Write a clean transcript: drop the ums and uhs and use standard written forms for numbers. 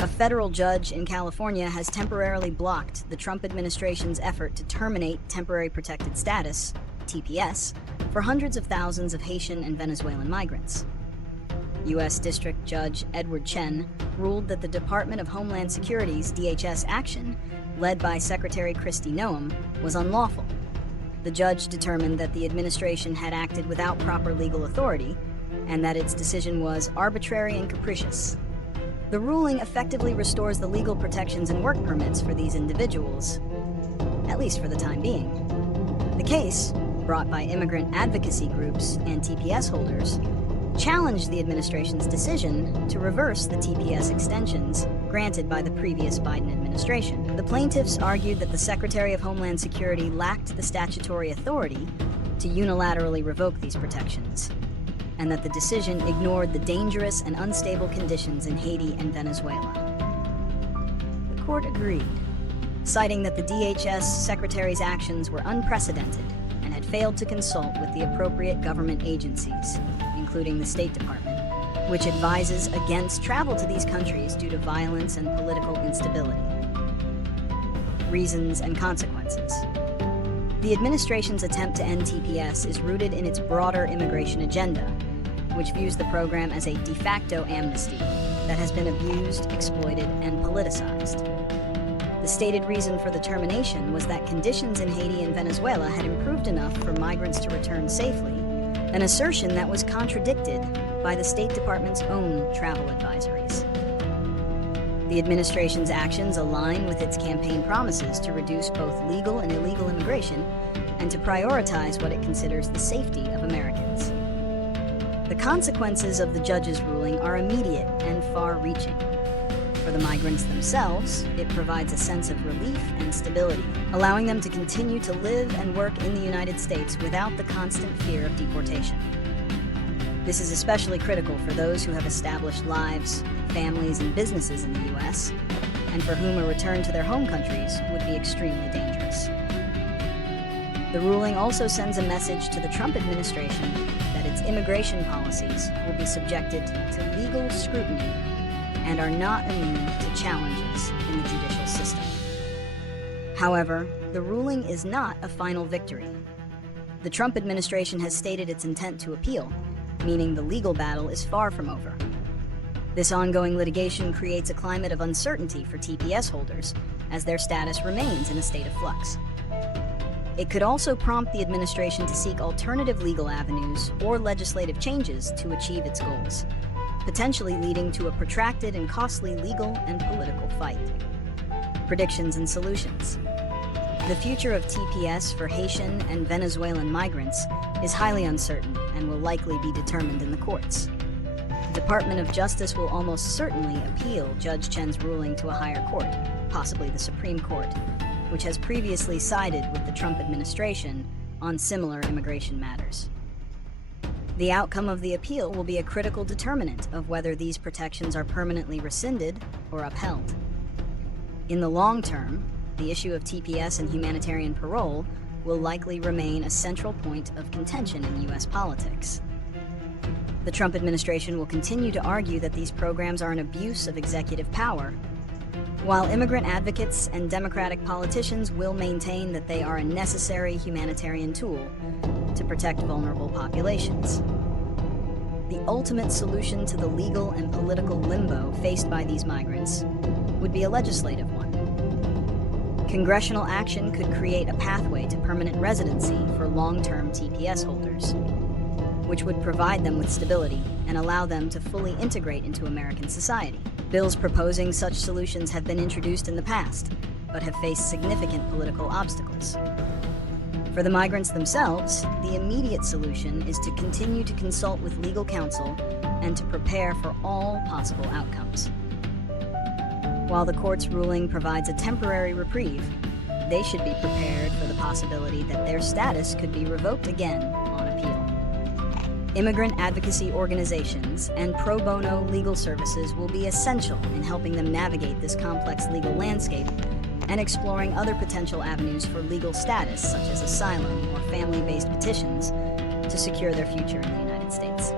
A federal judge in California has temporarily blocked the Trump administration's effort to terminate temporary protected status, TPS, for hundreds of thousands of Haitian and Venezuelan migrants. U.S. District Judge Edward Chen ruled that the Department of Homeland Security's DHS action, led by Secretary Kristi Noem, was unlawful. The judge determined that the administration had acted without proper legal authority and that its decision was arbitrary and capricious. The ruling effectively restores the legal protections and work permits for these individuals, at least for the time being. The case, brought by immigrant advocacy groups and TPS holders, challenged the administration's decision to reverse the TPS extensions granted by the previous Biden administration. The plaintiffs argued that the Secretary of Homeland Security lacked the statutory authority to unilaterally revoke these protections, and that the decision ignored the dangerous and unstable conditions in Haiti and Venezuela. The court agreed, citing that the DHS Secretary's actions were unprecedented and had failed to consult with the appropriate government agencies, including the State Department, which advises against travel to these countries due to violence and political instability. Reasons and consequences. The administration's attempt to end TPS is rooted in its broader immigration agenda, which views the program as a de facto amnesty that has been abused, exploited, and politicized. The stated reason for the termination was that conditions in Haiti and Venezuela had improved enough for migrants to return safely, an assertion that was contradicted by the State Department's own travel advisories. The administration's actions align with its campaign promises to reduce both legal and illegal immigration and to prioritize what it considers the safety of Americans. The consequences of the judge's ruling are immediate and far-reaching. For the migrants themselves, it provides a sense of relief and stability, allowing them to continue to live and work in the United States without the constant fear of deportation. This is especially critical for those who have established lives, families, and businesses in the U.S., and for whom a return to their home countries would be extremely dangerous. The ruling also sends a message to the Trump administration that its immigration policies will be subjected to legal scrutiny and are not immune to challenges in the judicial system. However, the ruling is not a final victory. The Trump administration has stated its intent to appeal, meaning the legal battle is far from over. This ongoing litigation creates a climate of uncertainty for TPS holders, as their status remains in a state of flux. It could also prompt the administration to seek alternative legal avenues or legislative changes to achieve its goals, potentially leading to a protracted and costly legal and political fight. Predictions and solutions. The future of TPS for Haitian and Venezuelan migrants is highly uncertain and will likely be determined in the courts. The Department of Justice will almost certainly appeal Judge Chen's ruling to a higher court, possibly the Supreme Court, which has previously sided with the Trump administration on similar immigration matters. The outcome of the appeal will be a critical determinant of whether these protections are permanently rescinded or upheld. In the long term, the issue of TPS and humanitarian parole will likely remain a central point of contention in U.S. politics. The Trump administration will continue to argue that these programs are an abuse of executive power, while immigrant advocates and Democratic politicians will maintain that they are a necessary humanitarian tool to protect vulnerable populations. The ultimate solution to the legal and political limbo faced by these migrants would be a legislative one. Congressional action could create a pathway to permanent residency for long-term TPS holders, which would provide them with stability and allow them to fully integrate into American society. Bills proposing such solutions have been introduced in the past, but have faced significant political obstacles. For the migrants themselves, the immediate solution is to continue to consult with legal counsel and to prepare for all possible outcomes. While the court's ruling provides a temporary reprieve, they should be prepared for the possibility that their status could be revoked again on appeal. Immigrant advocacy organizations and pro bono legal services will be essential in helping them navigate this complex legal landscape and exploring other potential avenues for legal status, such as asylum or family-based petitions, to secure their future in the United States.